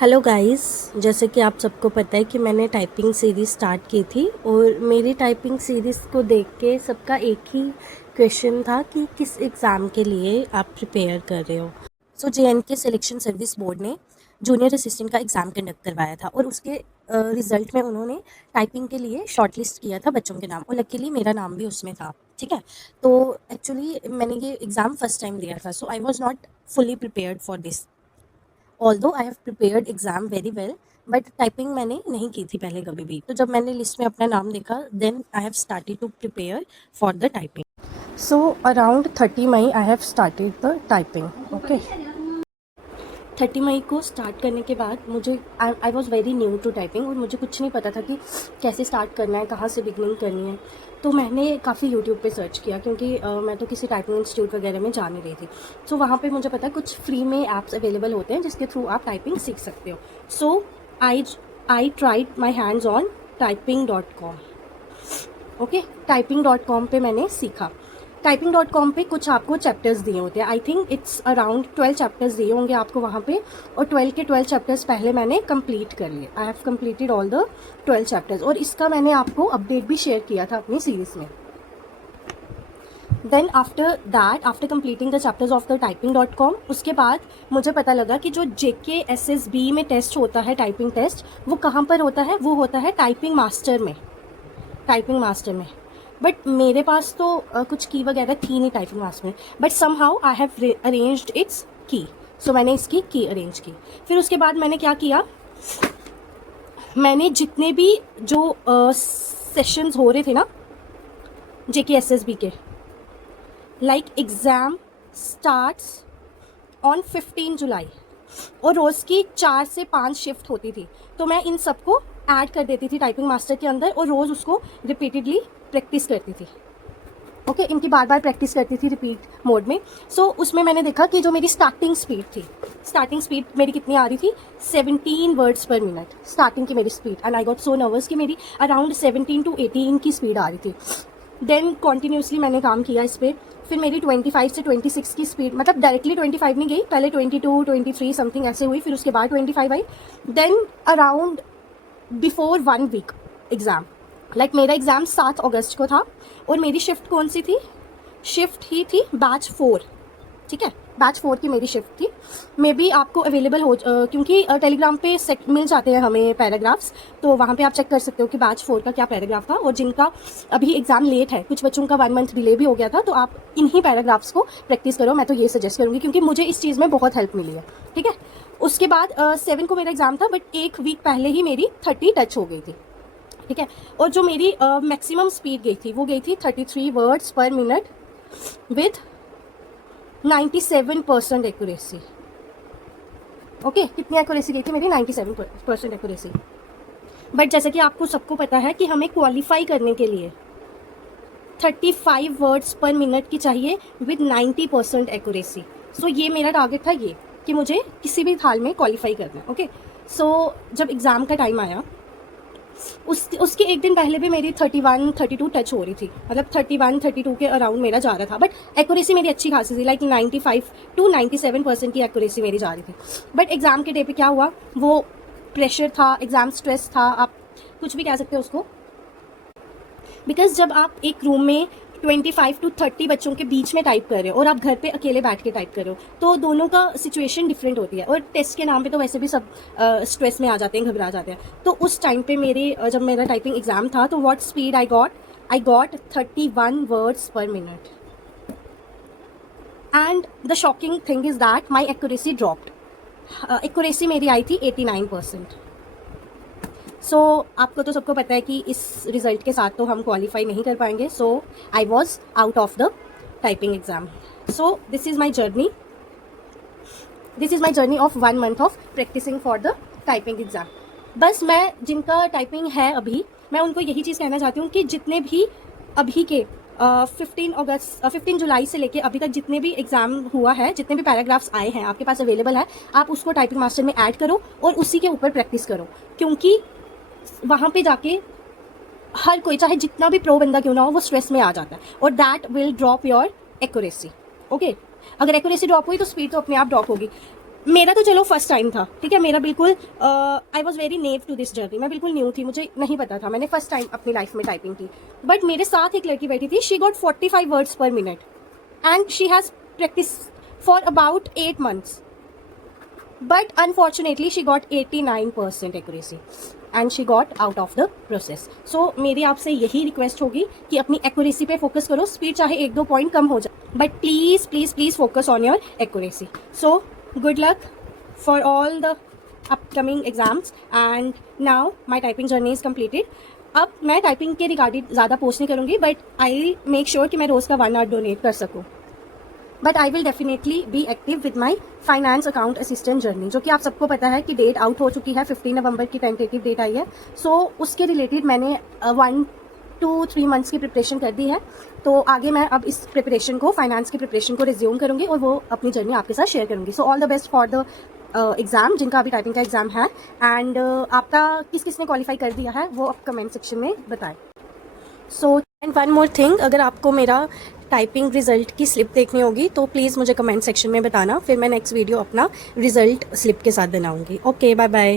Hello guys. जैसे कि आप सबको पता है कि मैंने टाइपिंग सीरीज़ स्टार्ट की थी और मेरी टाइपिंग सीरीज़ को देख के सबका एक ही क्वेश्चन था कि किस एग्ज़ाम के लिए आप प्रिपेयर कर रहे हो। सो JNK सिलेक्शन सर्विस बोर्ड ने जूनियर असिस्टेंट का एग्ज़ाम कंडक्ट करवाया था और उसके रिज़ल्ट में उन्होंने टाइपिंग के लिए शॉर्टलिस्ट किया था बच्चों के नाम और लकीली मेरा नाम भी उसमें था। ठीक है, तो एक्चुअली मैंने ये एग्ज़ाम फर्स्ट टाइम दिया था, so I was not fully prepared for this. Although I have prepared exam very well, but typing मैंने नहीं की थी पहले कभी भी। तो जब मैंने लिस्ट में अपना नाम देखा, then I have started to prepare for the typing. So around 30 May I have started the typing. Okay, 30 मई को स्टार्ट करने के बाद मुझे I was very new to typing और मुझे कुछ नहीं पता था कि कैसे स्टार्ट करना है, कहाँ से बिगनिंग करनी है। तो मैंने काफ़ी यूट्यूब पे सर्च किया क्योंकि मैं तो किसी टाइपिंग इंस्टीट्यूट वगैरह में जा नहीं रही थी। सो वहाँ पे मुझे पता है कुछ फ्री में ऐप्स अवेलेबल होते हैं जिसके थ्रू आप टाइपिंग सीख सकते हो। So I tried my hands on typing.com। Okay, typing.com पे मैंने सीखा। typing.com पे कुछ आपको चैप्टर्स दिए होते हैं। I think it's around 12 chapters दिए होंगे आपको वहाँ पे, और 12 के 12 चैप्टर्स पहले मैंने कंप्लीट कर लिए। I have completed all the 12 chapters और इसका मैंने आपको अपडेट भी शेयर किया था अपनी सीरीज़ में। Then after that, after completing the chapters of the typing.com, उसके बाद मुझे पता लगा कि जो JKSSB में टेस्ट होता है, टाइपिंग टेस्ट, वो कहाँ पर होता है? वो होता है टाइपिंग मास्टर में। टाइपिंग मास्टर में, बट मेरे पास तो कुछ की वगैरह थी नहीं टाइपिंग मास्टर में, but some I have arranged its key. सो मैंने इसकी की अरेंज की। फिर उसके बाद मैंने क्या किया, मैंने जितने भी जो सेशंस हो रहे थे ना JKSSB के, लाइक एग्ज़ाम स्टार्ट्स ऑन 15 जुलाई और रोज़ की 4 से 5 शिफ्ट होती थी, तो मैं इन सबको ऐड कर देती थी टाइपिंग मास्टर के अंदर और रोज़ उसको रिपीटेडली प्रैक्टिस करती थी। ओके, इनकी बार बार प्रैक्टिस करती थी रिपीट मोड में। सो उसमें मैंने देखा कि जो मेरी स्टार्टिंग स्पीड मेरी कितनी आ रही थी, 17 वर्ड्स पर मिनट स्टार्टिंग की मेरी speed. And I got so nervous कि मेरी अराउंड 17 to 18 की स्पीड आ रही थी। देन कॉन्टीन्यूसली मैंने काम किया इस पर। फिर मेरी 25 से 26 की स्पीड, मतलब डायरेक्टली 25 नहीं गई, पहले 22 23 समथिंग ऐसे हुई, फिर उसके बाद 25 आई। Then around before 1 week exam, like मेरा एग्ज़ाम 7 अगस्त को था और मेरी शिफ्ट कौन सी थी? शिफ्ट ही थी बैच 4। ठीक है, बैच 4 की मेरी शिफ्ट थी। मे बी आपको अवेलेबल हो क्योंकि टेलीग्राम पे सेट मिल जाते हैं हमें पैराग्राफ्स, तो वहाँ पे आप चेक कर सकते हो कि बैच 4 का क्या पैराग्राफ था। और जिनका अभी एग्ज़ाम लेट है, कुछ बच्चों का 1 मंथ डिले भी हो गया था, तो आप इन्हीं पैराग्राफ्स को प्रैक्टिस करो। मैं तो ये सजेस्ट करूँगी क्योंकि मुझे इस चीज़ में बहुत हेल्प मिली है। ठीक है, उसके बाद 7 को मेरा एग्ज़ाम था, बट 1 वीक पहले ही मेरी 30 टच हो गई थी। ठीक है, और जो मेरी मैक्सिमम स्पीड गई थी वो गई थी 33 words per minute with 97% accuracy. Okay, कितनी एक्यूरेसी गई थी मेरी? 97% एक्यूरेसी। बट जैसे कि आपको सबको पता है कि हमें क्वालिफाई करने के लिए 35 वर्ड्स पर मिनट की चाहिए विद 90% एक्यूरेसी। सो ये मेरा टारगेट था, ये कि मुझे किसी भी हाल में क्वालिफाई करना है। ओके, सो जब एग्ज़ाम का टाइम आया, उसके एक दिन पहले भी मेरी 31 32 टच हो रही थी, मतलब 31 32 के अराउंड मेरा जा रहा था, बट एक्यूरेसी मेरी अच्छी खासी थी, लाइक 95 to 97% की एक्यूरेसी मेरी जा रही थी। बट एग्ज़ाम के डे पे क्या हुआ, वो प्रेशर था, एग्ज़ाम स्ट्रेस था, आप कुछ भी कह सकते हो उसको, बिकॉज जब आप एक रूम में 25 to 30 बच्चों के बीच में टाइप कर रहे हो और आप घर पे अकेले बैठ के टाइप कर रहे हो, तो दोनों का सिचुएशन डिफरेंट होती है। और टेस्ट के नाम पे तो वैसे भी सब स्ट्रेस में आ जाते हैं, घबरा जाते हैं। तो उस टाइम पे मेरे जब मेरा टाइपिंग एग्जाम था, तो what speed I got 31 words per minute. And the shocking thing is that my accuracy dropped. Accuracy मेरी आई थी 89%। सो आपको तो सबको पता है कि इस रिज़ल्ट के साथ तो हम क्वालिफाई नहीं कर पाएंगे। So I was out of the typing exam. So this is my journey of 1 month of practising for the typing exam. बस मैं जिनका टाइपिंग है अभी, मैं उनको यही चीज़ कहना चाहती हूँ कि जितने भी अभी के 15 जुलाई से लेके अभी तक जितने भी एग्ज़ाम हुआ है, जितने भी पैराग्राफ्स आए हैं आपके पास अवेलेबल है, आप उसको टाइपिंग मास्टर में ऐड करो और उसी के ऊपर प्रैक्टिस करो, क्योंकि वहाँ पे जाके हर कोई, चाहे जितना भी प्रो बंदा क्यों ना हो, वो स्ट्रेस में आ जाता है और that will drop your accuracy. Okay, अगर एक्यूरेसी ड्रॉप हुई तो स्पीड तो अपने आप ड्रॉप होगी। मेरा तो चलो फर्स्ट टाइम था, ठीक है, मेरा बिल्कुल I was very naive to this journey, मैं बिल्कुल न्यू थी, मुझे नहीं पता था, मैंने फर्स्ट टाइम अपनी लाइफ में टाइपिंग की। बट मेरे साथ एक लड़की बैठी थी, she got 45 words per minute and she has practice for about 8 months. But unfortunately she got 89% accuracy and she got out of the process. So मेरी आपसे यही रिक्वेस्ट होगी कि अपनी एक्यूरेसी पे फोकस करो, स्पीड चाहे 1-2 पॉइंट कम हो जाए, but please please please focus on your accuracy. So good luck for all the upcoming exams and now my typing journey is completed. अब मैं टाइपिंग के रिगार्डिंग ज़्यादा पोस्ट नहीं करूँगी, बट आई मेक श्योर कि मैं रोज़ का 1 hour डोनेट कर सकूँ. But I will definitely be active with my finance account assistant journey, जो कि आप सबको पता है कि डेट आउट हो चुकी है, 15 नवंबर की टेंटेटिव डेट आई है. सो उसके रिलेटेड मैंने 1 to 3 months की प्रिपरेशन कर दी है. तो आगे मैं अब इस प्रिपरेशन को, फाइनेंस की प्रिपरेशन को रिज्यूम करूँगी और वो अपनी जर्नी आपके साथ शेयर करूँगी. So all the best for the exam, जिनका अभी टाइपिंग का एग्ज़ाम है. एंड आपका किस किस ने क्वालिफाई कर दिया है वो आप कमेंट सेक्शन में बताएं. So and one more thing, अगर आपको मेरा टाइपिंग रिज़ल्ट की स्लिप देखनी होगी तो प्लीज़ मुझे कमेंट सेक्शन में बताना, फिर मैं नेक्स्ट वीडियो अपना रिज़ल्ट स्लिप के साथ बनाऊंगी. Okay, bye bye.